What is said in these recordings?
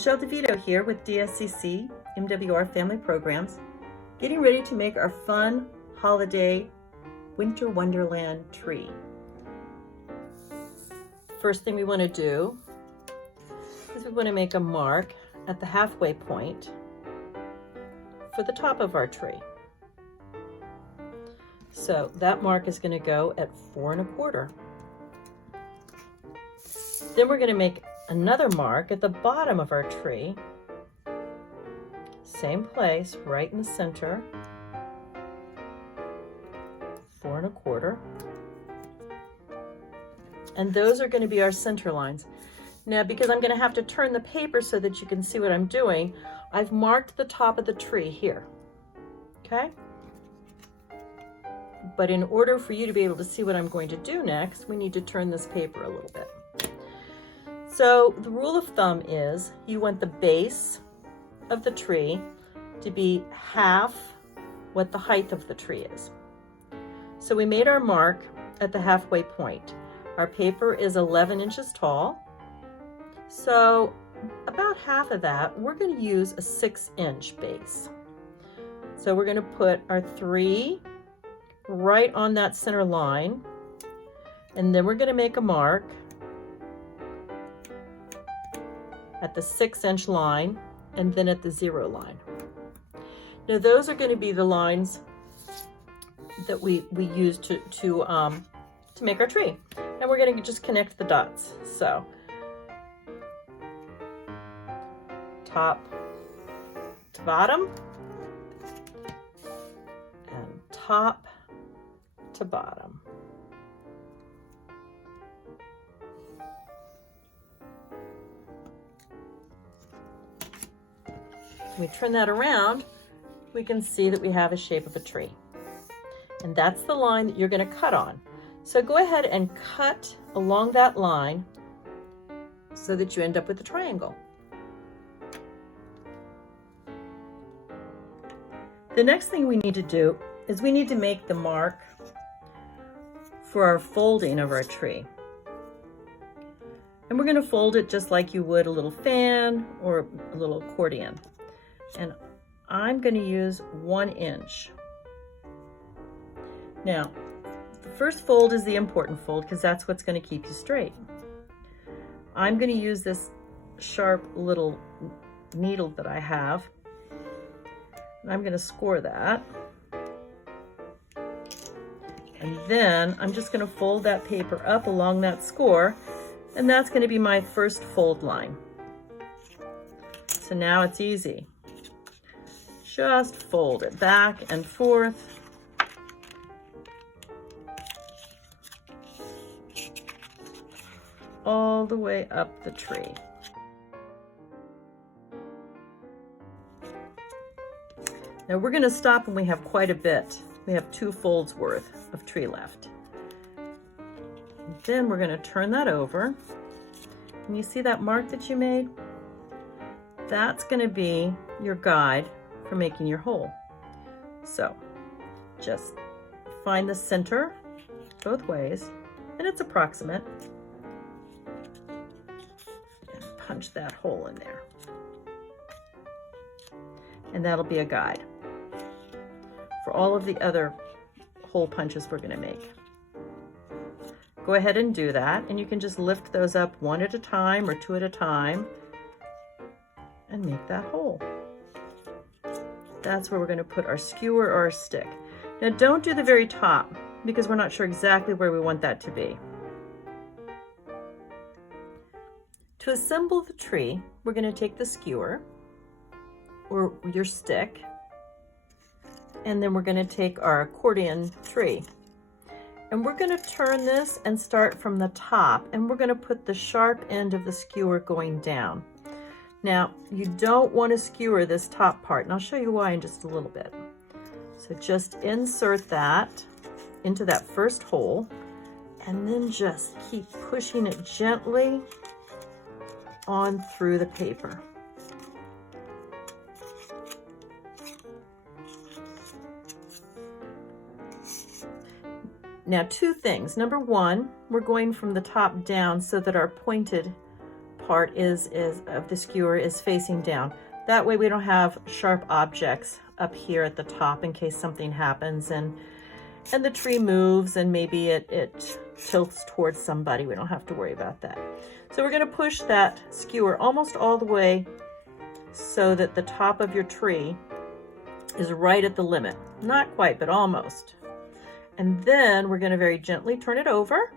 Michelle DeVito here with DSCC-MWR Family Programs, getting ready to make our fun holiday winter wonderland tree. First thing we want to do is we want to make a mark at the halfway point for the top of our tree. So that mark is going to go at 4 1/4. Then we're going to make another mark at the bottom of our tree. Same place, right in the center. 4 1/4. And those are going to be our center lines. Now, because I'm going to have to turn the paper so that you can see what I'm doing, I've marked the top of the tree here. Okay? But in order for you to be able to see what I'm going to do next, we need to turn this paper a little bit. So the rule of thumb is you want the base of the tree to be half what the height of the tree is. So we made our mark at the halfway point. Our paper is 11 inches tall. So about half of that, we're going to use a 6-inch base. So we're going to put our 3 right on that center line, and then we're going to make a mark at the 6-inch line and then at the 0 line. Now those are going to be the lines that we use to make our tree. And we're going to just connect the dots. So top to bottom and top to bottom. We turn that around, we can see that we have a shape of a tree. And that's the line that you're going to cut on. So go ahead and cut along that line so that you end up with a triangle. The next thing we need to do is we need to make the mark for our folding of our tree. And we're going to fold it just like you would a little fan or a little accordion. And I'm going to use 1 inch. Now, the first fold is the important fold because that's what's going to keep you straight. I'm going to use this sharp little needle that I have, and I'm going to score that. And then I'm just going to fold that paper up along that score, and that's going to be my first fold line. So now it's easy. Just fold it back and forth. All the way up the tree. Now we're going to stop when we have quite a bit. We have 2 folds worth of tree left. And then we're going to turn that over. And you see that mark that you made? That's going to be your guide for making your hole. So just find the center both ways, and it's approximate. And punch that hole in there. And that'll be a guide for all of the other hole punches we're going to make. Go ahead and do that, and you can just lift those up 1 at a time or 2 at a time and make that hole. That's where we're going to put our skewer or our stick. Now don't do the very top because we're not sure exactly where we want that to be. To assemble the tree, we're going to take the skewer or your stick, and then we're going to take our accordion tree. And we're going to turn this and start from the top, and we're going to put the sharp end of the skewer going down. Now, you don't want to skewer this top part, and I'll show you why in just a little bit. So just insert that into that first hole, and then just keep pushing it gently on through the paper. Now, 2 things. Number 1, we're going from the top down so that our pointed part is of the skewer is facing down. That way we don't have sharp objects up here at the top in case something happens and the tree moves and maybe it tilts towards somebody. We don't have to worry about that. So we're going to push that skewer almost all the way so that the top of your tree is right at the limit. Not quite, but almost. And then we're going to very gently turn it over,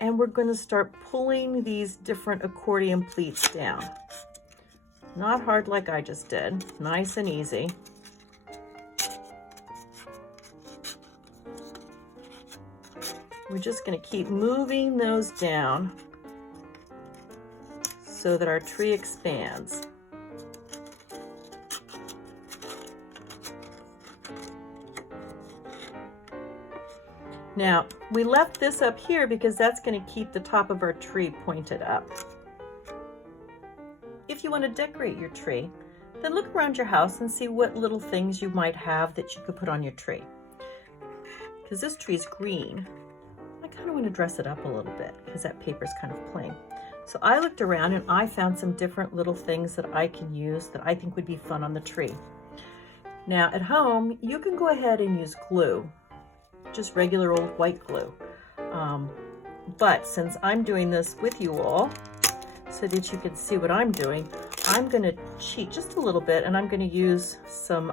and we're going to start pulling these different accordion pleats down. Not hard like I just did, nice and easy. We're just going to keep moving those down so that our tree expands. Now, we left this up here because that's going to keep the top of our tree pointed up. If you want to decorate your tree, then look around your house and see what little things you might have that you could put on your tree. Because this tree is green, I kind of want to dress it up a little bit because that paper is kind of plain. So I looked around and I found some different little things that I can use that I think would be fun on the tree. Now at home, you can go ahead and use glue, just regular old white glue. But since I'm doing this with you all, so that you can see what I'm doing, I'm going to cheat just a little bit and I'm going to use some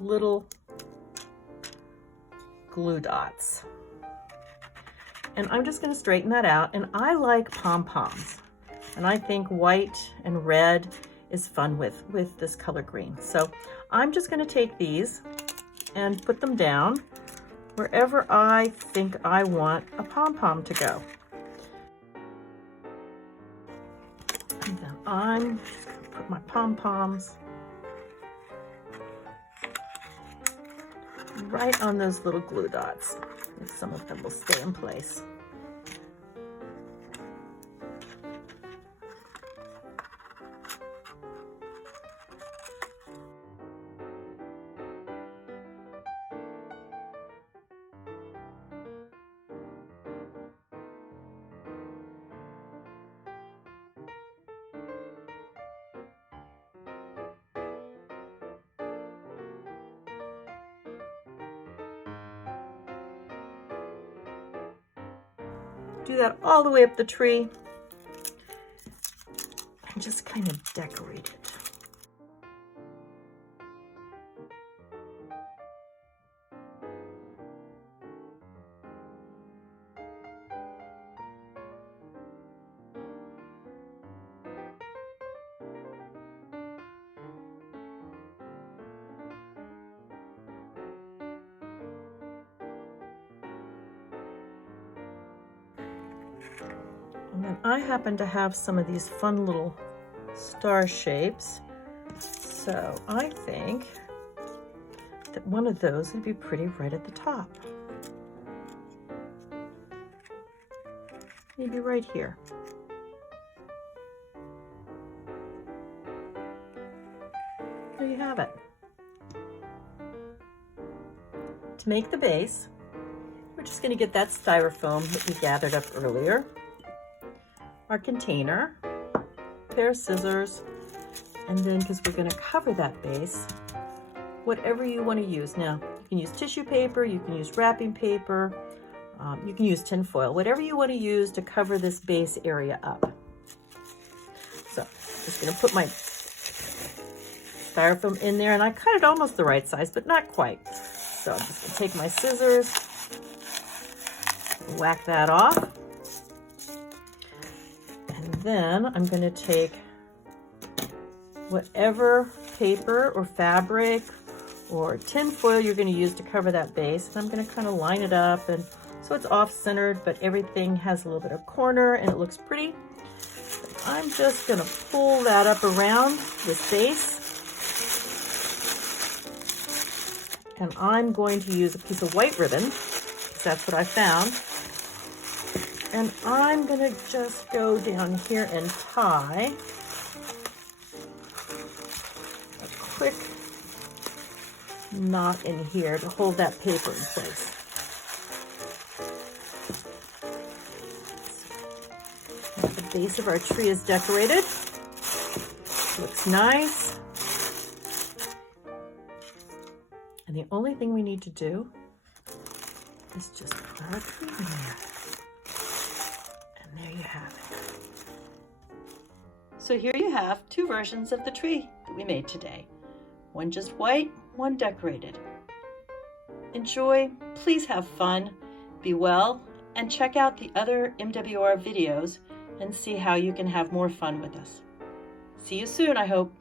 little glue dots. And I'm just going to straighten that out. And I like pom-poms. And I think white and red is fun with this color green. So I'm just going to take these and put them down wherever I think I want a pom-pom to go. And then I'm just going to put my pom-poms right on those little glue dots. And some of them will stay in place. Do that all the way up the tree and just kind of decorate it. And then I happen to have some of these fun little star shapes. So I think that one of those would be pretty right at the top. Maybe right here. There you have it. To make the base, we're just going to get that styrofoam that we gathered up earlier, our container, a pair of scissors, and then because we're going to cover that base, whatever you want to use. Now, you can use tissue paper, you can use wrapping paper, you can use tin foil, whatever you want to use to cover this base area up. So, I'm just going to put my styrofoam in there, and I cut it almost the right size, but not quite. So I'm just going to take my scissors, whack that off. And then I'm going to take whatever paper or fabric or tin foil you're going to use to cover that base. And I'm going to kind of line it up, and so it's off-centered, but everything has a little bit of corner and it looks pretty. I'm just going to pull that up around this base. And I'm going to use a piece of white ribbon, because that's what I found. And I'm going to just go down here and tie a quick knot in here to hold that paper in place. base of our tree is decorated. Looks nice. And the only thing we need to do is just put our tree in there. And there you have it. So here you have two versions of the tree that we made today. One just white, one decorated. Enjoy, please have fun, be well, and check out the other MWR videos and see how you can have more fun with us. See you soon, I hope.